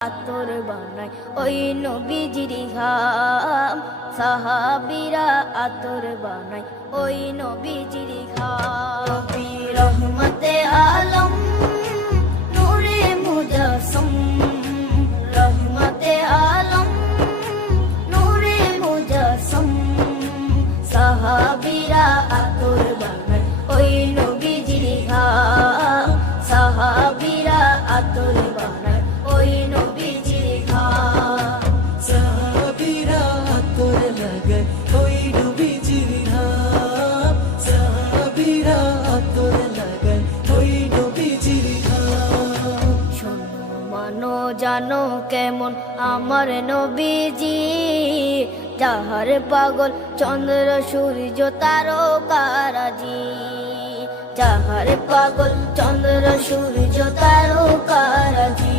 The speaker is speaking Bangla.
আতর বানায় ওই নবীজির ঘাম, সাহাবীরা আতর বানায় ওই নবীজির ঘাম। নবী রহমতে আলম নূরে মুজাসসম, রহমতে আলম নূরে মুজাসসম, সাহাবীরা আতর বানায় ওই নবীজির ঘাম, সাহাবীরা আতর বানায় ওই নবীজির ঘাম। সাহাবীরা আতর লাগায় ওই নবীজির ঘাম, সাহাবীরা আতর লাগায় ওই নবীজির ঘাম। শোনো মানো জানো কেমন আমার নবীজি, যাহার পাগল চন্দ্র সূর্য তারকারাজি, যাহার পাগল চন্দ্র সূর্য তারকারাজি।